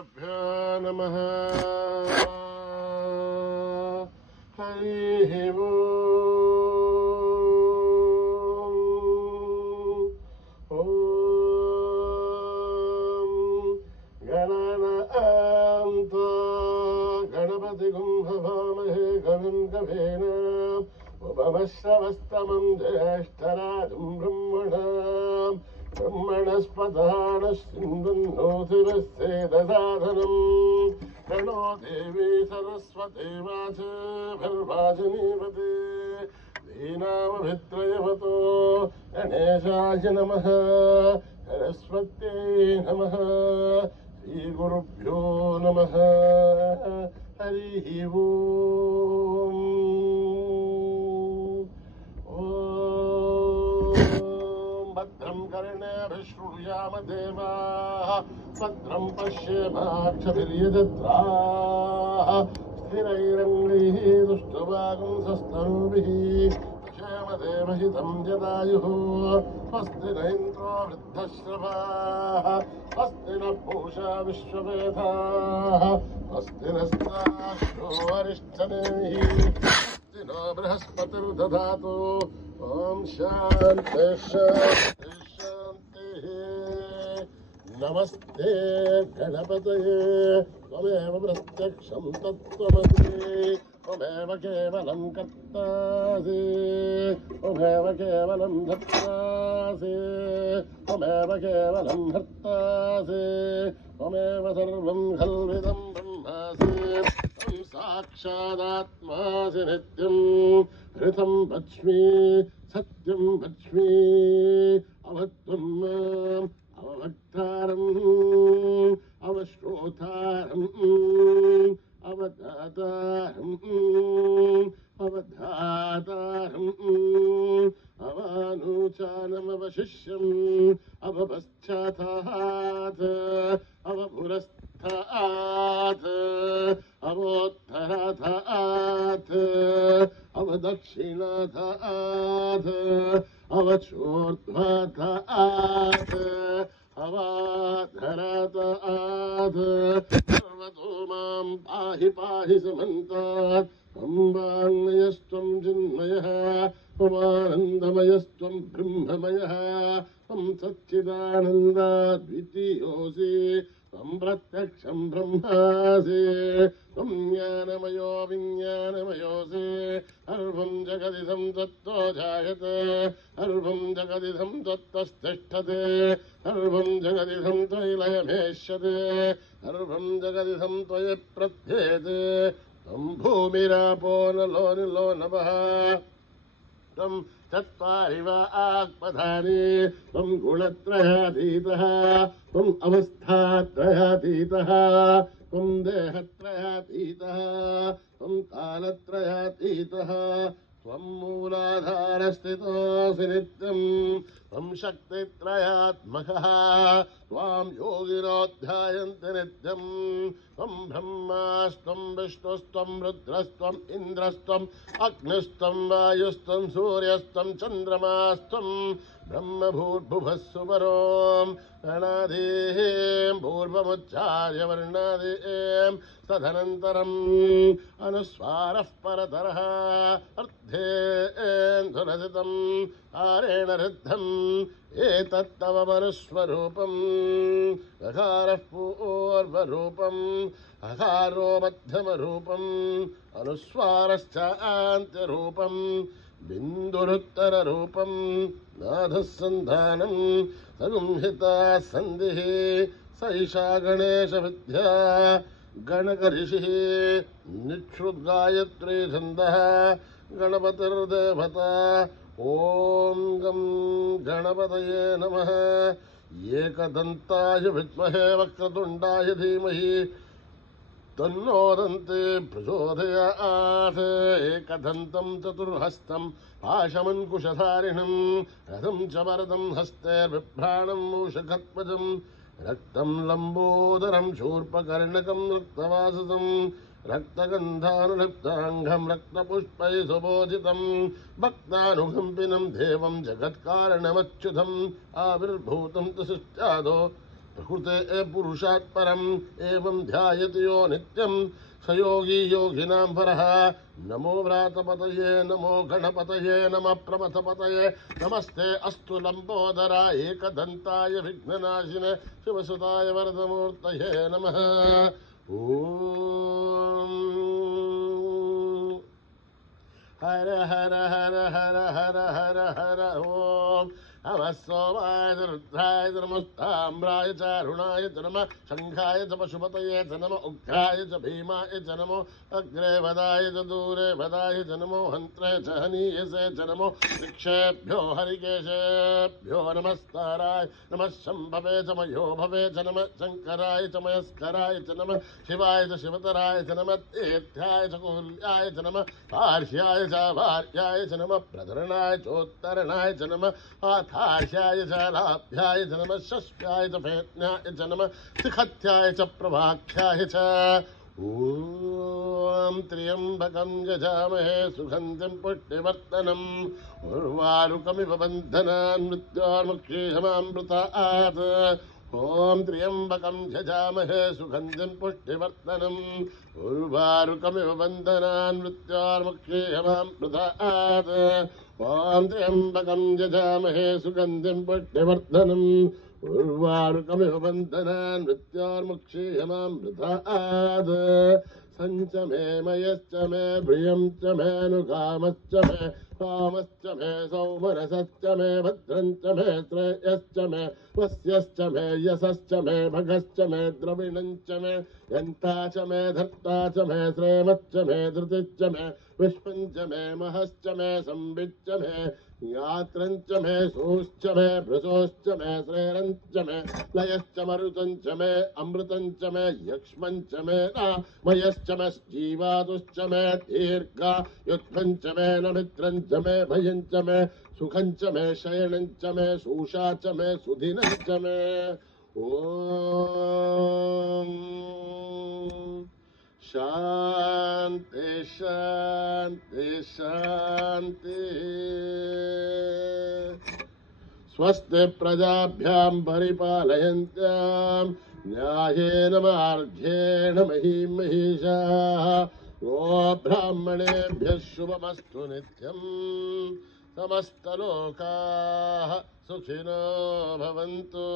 श्रीगुरुभ्यो नमः। हरिः ॐ। गणानां गणपतिगुं हवामहे कविं कवीन उपमश्रवस्तमं ज्येष्ठराजं ब्रह्मणाम् ब्रह्मणस्पदानश्चिन्दन्नोतिरस्येदसाधनम् प्रणो देवी सरस्वती वाचभिर्वाचनीपते दीनामभित्रयवतो गणेशाय नमः। सरस्वत्यै नमः। श्रीगुरुभ्यो नमः। हरिः ॐ। भद्रं कर्णेभिः शृणुयाम देवाः भद्रं पश्येमाक्षभिर्यजत्राः स्थिरैरङ्गैः दुष्टवागुंसस्तनूभिः क्षेमदेवहितं जदायुः। स्वस्ति न इन्द्रो वृद्धश्रवाः स्वस्ति न पूषा विश्ववेदाः स्वस्ति नस्ताश्रो अरिष्टनेमिः स्वस्ति नो बृहस्पतिर्दधातु। ॐ शान्ति शान्ति शान्तिः। नमस्ते गणपतये त्वमेव प्रत्यक्षं तत्त्वमसि त्वमेव केवलं कर्तासि त्वमेव केवलं धर्तासि त्वमेव केवलं हर्तासि त्वमेव सर्वं खल्विदं ब्रह्मासि त्वं साक्षादात्मासि नित्यं ऋतं वच्मि सत्यं वच्मि अवत्वं माम् अवक्तारम् अवश्रोतारम् अवदातारम् अवधातारम् अवानुचानमवशिष्यम् अवपश्चातात् अवपुरस्तात् अवोत्तरात् अवदक्षिणात् अवचोर्ध्वात् अवाधरात् सर्वतो मां पाहि पाहि समन्तात्। त्वं वाङ्मयस्त्वं चिन्मयः त्वमानन्दमयस्त्वं ब्रह्ममयः त्वं सच्चिदानन्दाद्वितीयोऽसि त्वं प्रत्यक्षं ब्रह्मासि त्वं ज्ञानमयो विज्ञानमयोऽसि सर्वं जगदिदं तत्तो जायते सर्वं जगदिदं तत्तस्तिष्ठते सर्वं जगदिदं त्वयि लयमेष्यते सर्वं जगदिदं त्वयि प्रध्येते त्वं भूमिरापो नलो निलो नभः त्वं चत्वारि वा आत्मधानि त्वं गुणत्रयातीतः त्वम् अवस्थात्रयातीतः त्वं देहत्रयातीतः त्वं कालत्रयातीतः त्वं मूलाधारस्थितोऽसि नित्यं त्वं शक्तित्रयात्मकः त्वां योगिनो ध्यायन्ति नित्यं त्वं ब्रह्मास्त्वं विष्णुस्त्वं रुद्रस्त्वम् इन्द्रस्त्वम् अग्निस्त्वं वायुस्त्वं सूर्यस्त्वं चन्द्रमास्त्वं ब्रह्मभूर्भुवः सुपरों गणाधीं पूर्वमुच्चार्य वर्णादीं तदनन्तरम् अनुस्वारः परतरः अर्धेन्दुरसितम् आरेण ऋद्धम् एतत्तव मनुस्वरूपम् अकारः पूर्वरूपम् अकारो मध्यमरूपम् अनुस्वारश्च आन्त्यरूपम् बिन्दुरुत्तररूपम् नाधः सन्धानम् सगुंहिता सन्धिः स ईशा गणेशविद्या गणकऋषिः निक्षुद्गायत्री छन्दः गणपतिर्देवता। ॐ गं गणपतये नमः। एकदन्ताय विद्महे वक्रतुण्डाय धीमहि तन्नो दन्ते प्रचोदयात्। एकदन्तं चतुर्हस्तं पाशमङ्कुशधारिणं रथं च वरदं हस्तैर्बिभ्राणं मूषकध्वजं रक्तं लम्बोदरं शूर्पकर्णकं रक्तवाससं रक्तगन्धानुलिप्ताङ्गं रक्तपुष्पैः सुबोधितं भक्तानुकम्पिनं देवं जगत्कारणमच्युतम् आविर्भूतं तु सृष्ट्यादो प्रकृते पुरुषात् परम् एवं ध्यायति यो नित्यं स योगी योगिनां परः। नमो व्रातपतये नमो गणपतये नमः प्रमथपतये नमस्ते अस्तु लम्बोदराय एकदन्ताय विघ्ननाशिने शिवसुताय वरदमूर्तये नमः। ॐ हर हर हर हर हर हर हर ॐ नमः सोमाय रुद्राय नमस्ताम्राय च अरुणाय च नमः शङ्खाय च पशुपतये च नमः उग्राय च भीमाय च नमो अग्रे वदाय च दूरे वदाय च नमो हन्त्रे च हनीयसे च नमो वृक्षेभ्यो हरिकेशेभ्यो नमस्काराय नमः शम्भवे च मयो भवे च नमः शङ्कराय च मयस्कराय च नमः शिवाय च शिवतराय च नमः तीर्थ्याय च कुल्याय च नमः पार्श्याय च भार्याय च नमः प्रधरणाय चोत्तरणाय च नमः आथार्याय च लाभ्याय च नमः शस्याय च फेत्न्याय च नमः त्रिखत्याय च प्रभाख्याय च। ॐ त्र्यम्बकं यजामहे सुगन्धिं पुष्टिवर्धनम् उर्वारुकमिव बन्धनान् मृत्योर्मुक्षीयमामृतात्। ॐ त्र्यम्बकं यजामहे सुगन्धिं पुष्टिवर्धनम् उर्वारुकमिव बन्धनान् मृत्योर्मुक्षीयमामृतात्। ॐ त्र्यम्बकं यजामहे सुगन्धिं पुष्टिवर्धनम् उर्वारुकमिव बन्धनान् मृत्योर्मुक्षीयमामृतात्। सञ्च मे मयश्च मे प्रियं च मे नुकामश्च मे कामश्च मे सौमनसश्च मे भद्रञ्च मे श्रेयश्च मे वस्यश्च मे यशश्च मे भगश्च मे द्रविणञ्च मे यन्ता च मे धर्ता च मे श्रेमश्च मे धृतिश्च मे विश्वञ्च मे महश्च मे संविच्च मे यात्रञ्च मे सूश्च मे भृशोश्च मे श्रेरञ्च मे लयश्च मरुतञ्च मे अमृतञ्च मे यक्ष्मञ्च मे नामयश्च मे जीवातुश्च मे दीर्घा युद्धञ्च मे नमित्रञ्च मे भयञ्च मे सुखञ्च मे शयनञ्च मे सूषा च मे सुदिनञ्च मे। ॐ शान्ति शान्ति शान्ति। स्वस्ति प्रजाभ्यां परिपालयन्त्यां न्यायेन मार्गेण महीं महिषाः। गो ब्राह्मणेभ्यः शुभमस्तु नित्यम् समस्तलोकाः सुखिनो भवन्तु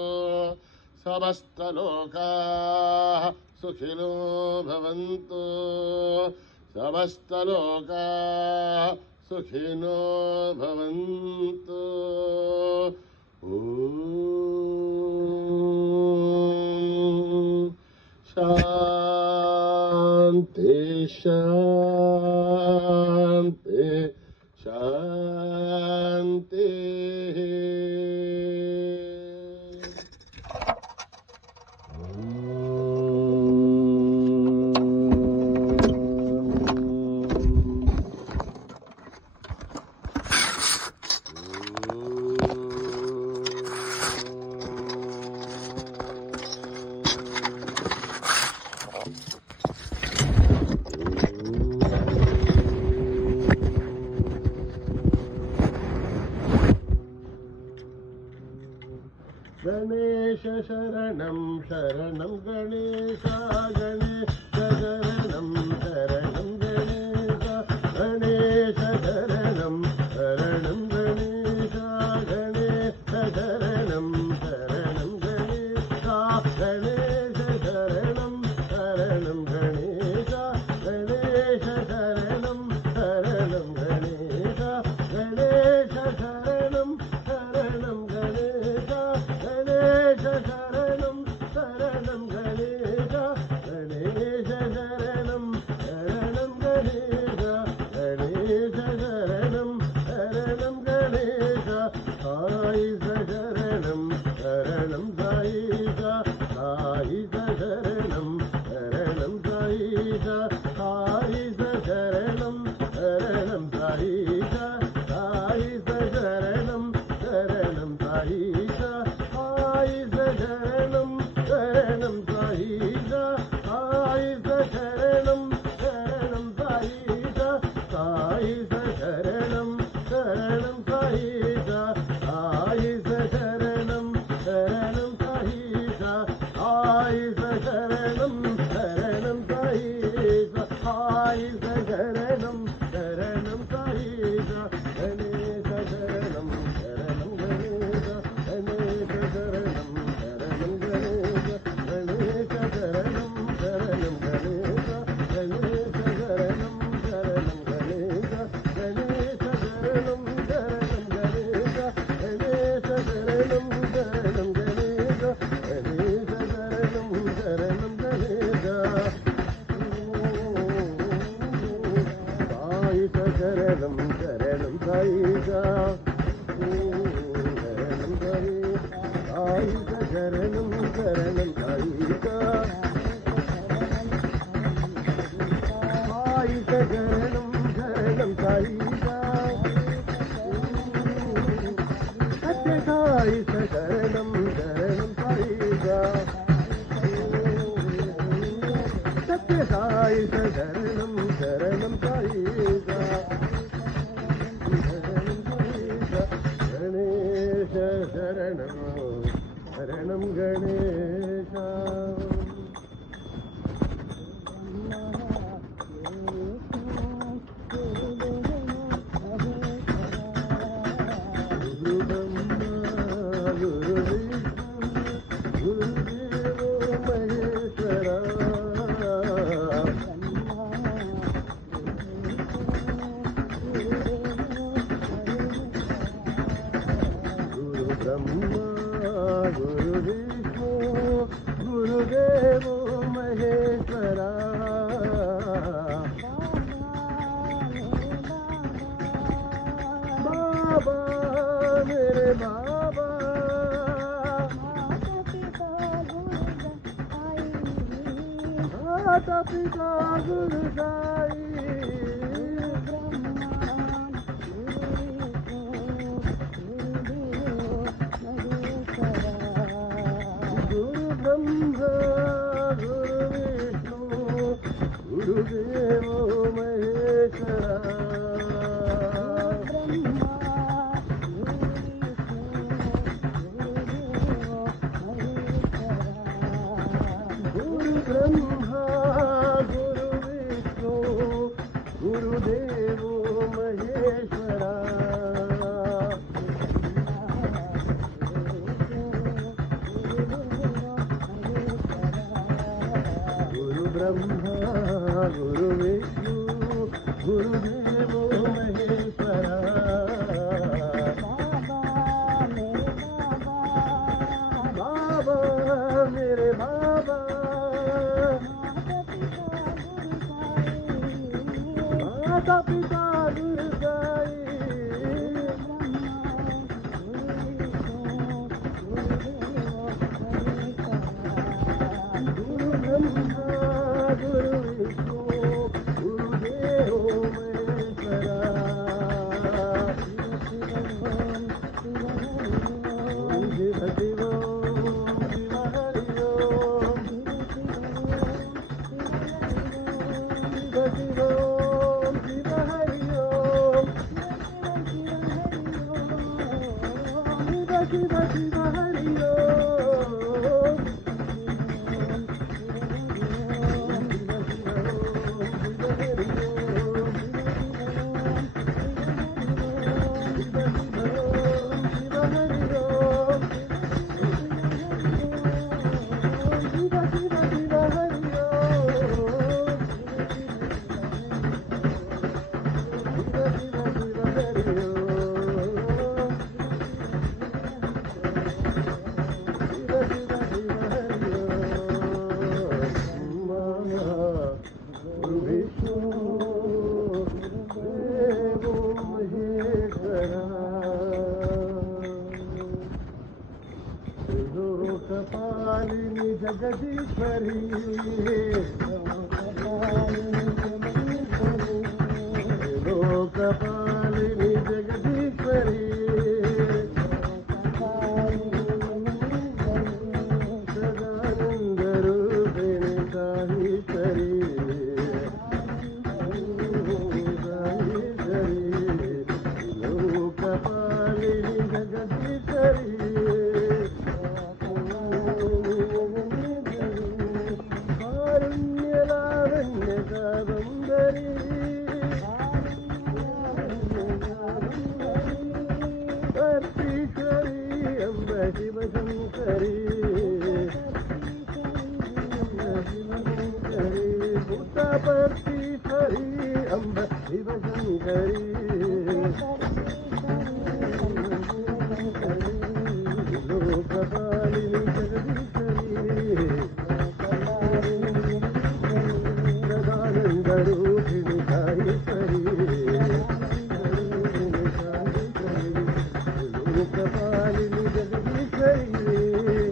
समस्तलोकाः सुखिनो भवन्तु समस्तलोकाः सुखिनो भवन्तु। ॐ शान्ति शान्ति शान्तिः। गणेश शरणं शरणं गणेश गणेश शरणं शरणं गणेश गणेश शरणं शरणं गणेश गणेश शरणं शरणं गणेश गणेश शरणं शरणं गणेश गणेश शरणं शरणं गणेश गणेश शरणं शरणं गणेश गणेश शरणं शरणं गणेश गणेश शरणं शरणं गणेश गणेश शरणं शरणं गणेश साई शरणं शरणं साई శరణం శరణం సాయిగా శరణం శరణం సాయిగా సత్యసాయి శరణం శరణం సాయిగా సత్యసాయి శరణం శరణం సాయిగా గణేశ శరణం శరణం గణేశ माता पिता गुरु साई गुरु ब्रह्मा गुरु विष्णु गुरुदेव महेश्वरा गुरुदेवो महेश्वरा गुरु ब्रह्मा गुरु विष्णु गुरुदेवो महेश्वरा बाबा मेरे बाबा माता पिता गुरु साई गुरु ब्रह्मा गुरु विष्णु गुरुदेव महेश्वरा शिव शिव शिव हरि ओम शिव शिव शिव शिव हरि ओम लोकपालिनी जगदीश्वरी लोकपालिनी जगदीश्वरी सदानंद रूपिणी साईश्वरी लोकपालिनी जगदीश्वरी शिव शंकरी भूतपर्तीश्वरी अम्ब शिव शंकरी लोकपालिनी जगदीश्वरी सदानंद रूपिणी साईश्वरी लोकपालिनी जगदीश्वरी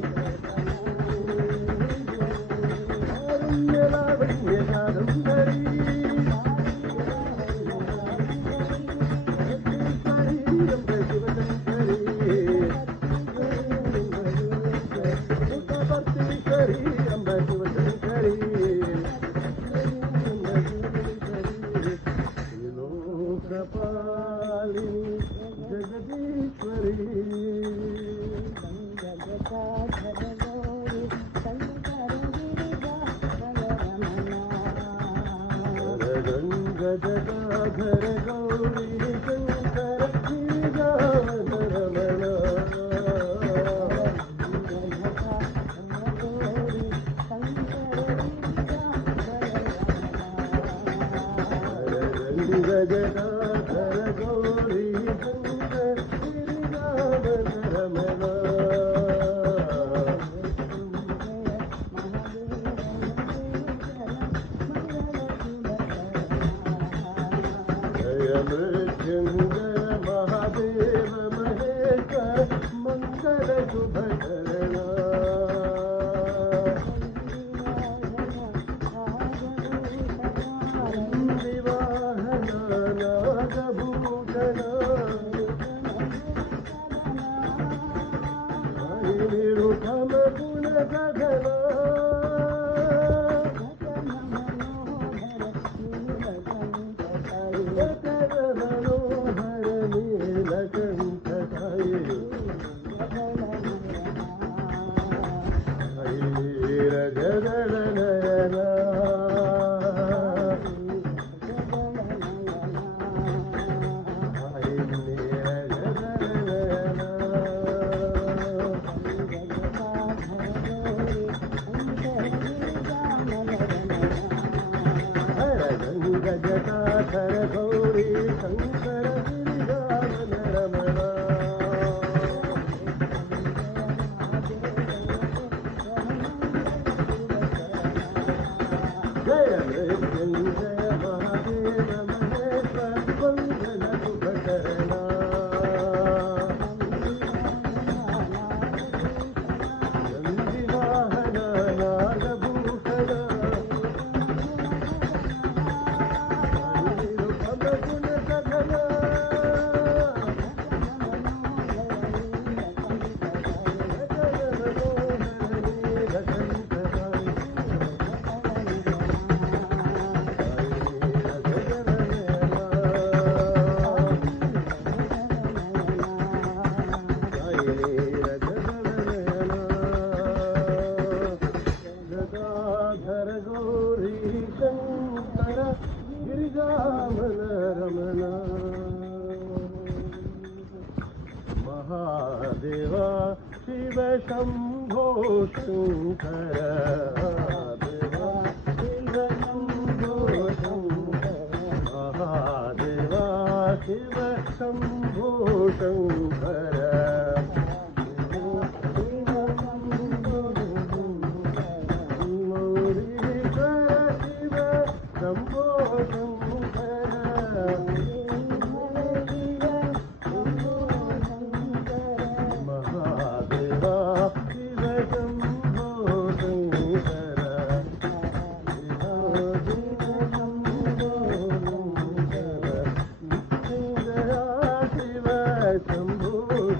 महादेवा शिव शंभो शंकर देवा शिव शंभो शंकर महादेवा शिव शंभो शंकर शंभो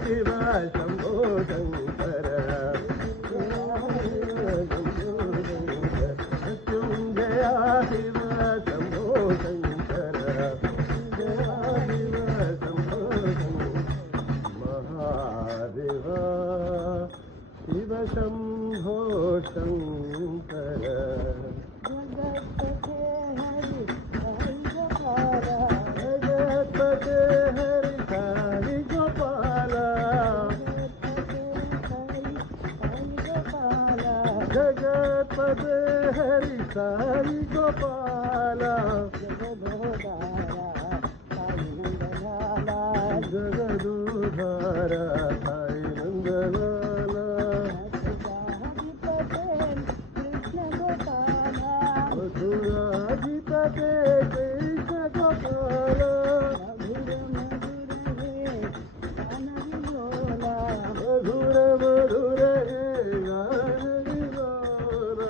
శివ శంభో శంకర మృత్యుంజయ శివ శంభో శంకర శివ శంభో మహాదేవ శివ శంభో శంకర జగత్పతే హరి హరి గోపాల జగత్పతే హరి హరి గోపాల జగదోధార సాయి నందలాల మధురాధిపతే కృష్ణ గోపాల మధుర మధుర హే గాన విలోల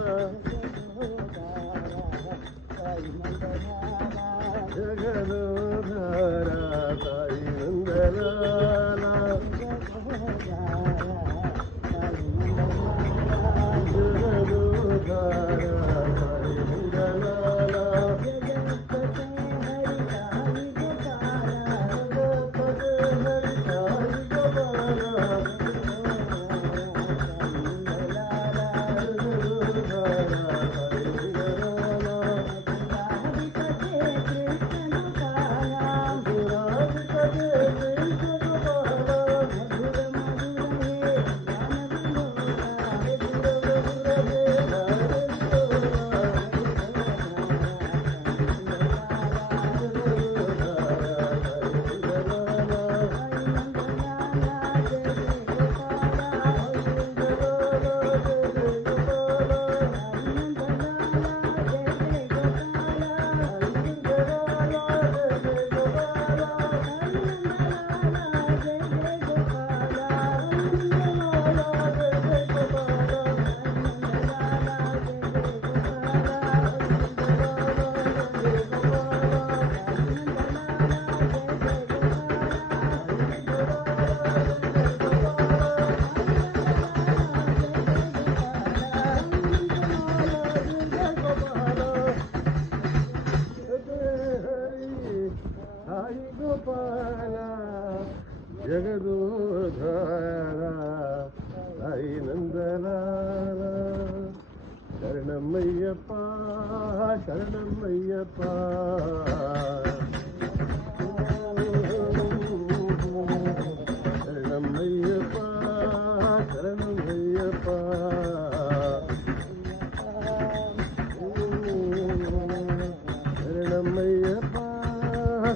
జగదోధార సాయి నందలాల జగదోధార సాయి నందలాల జగత్పతే హరి హరి గోపాల జగదోధార సాయి నందలాల శరణమయ్యప్ప శరణమయ్యప్ప శరణమయ్యప్ప శరణమయ్యప్ప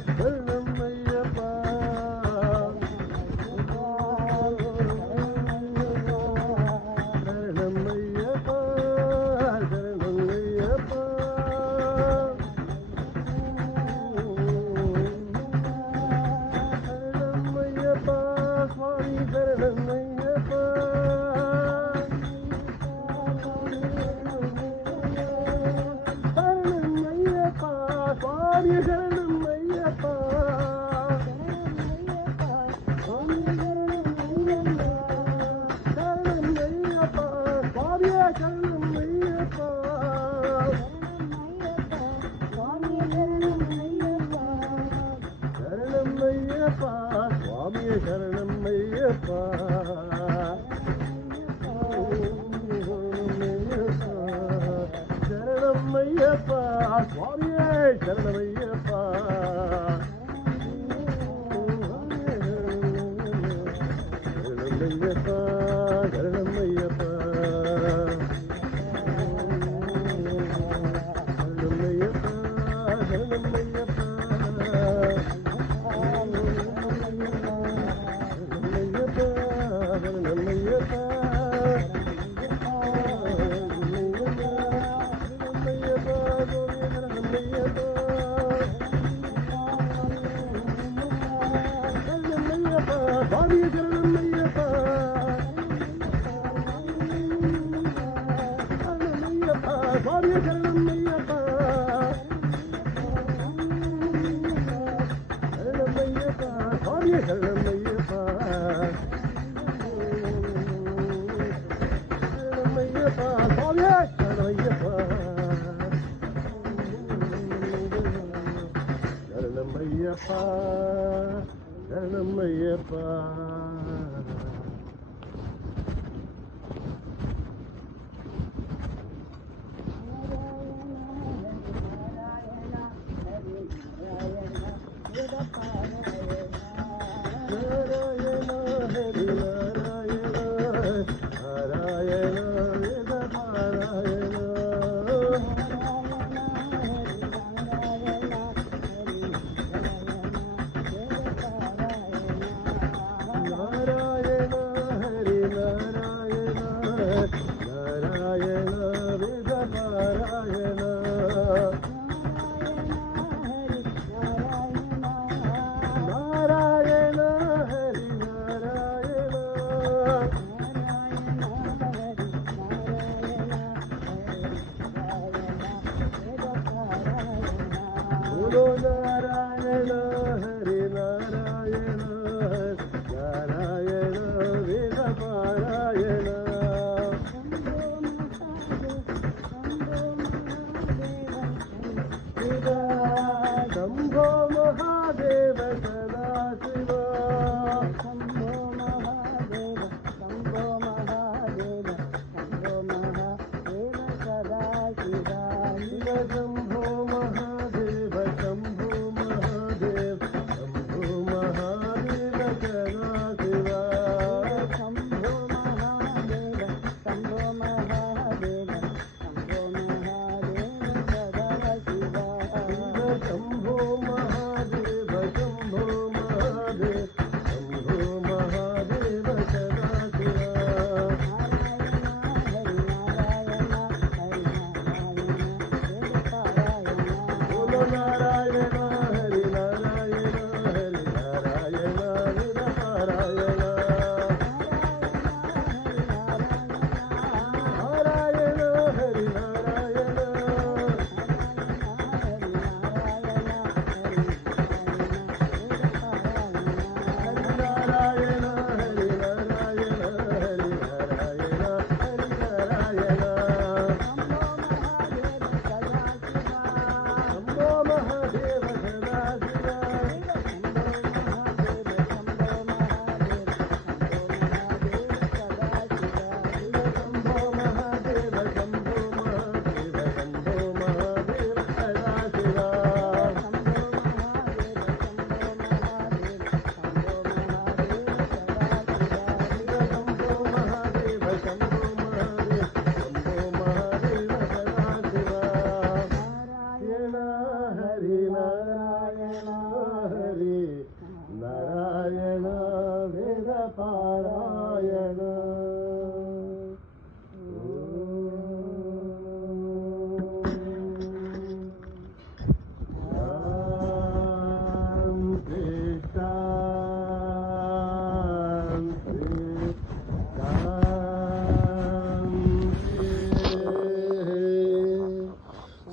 శరణమయ్యప్ప శరణమయ్యప్ప శరణమయ్యప్ప శరణమయ్యప్ప స్వామియే శరణమయ్యప్ప శరణమయ్యప్ప శరణమయ్యప్ప శరణమయ్యప్ప అయ్యప్ప శరణం అయ్యప్ప.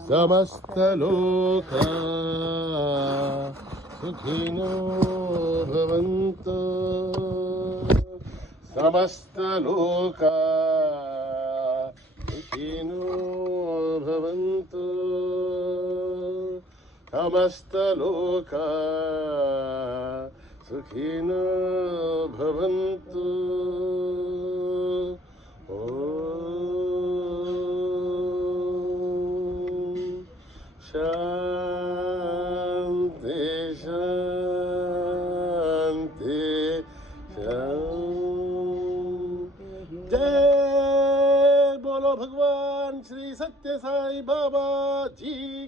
సమస్తలోకా సుఖినో భవంతు. సమస్తలోకా సుఖినో భవంతు. సమస్తలోకా సుఖినో భవంతు. शांति शांति शांति. जय बोलो भगवान श्री सत्य साई बाबा जी.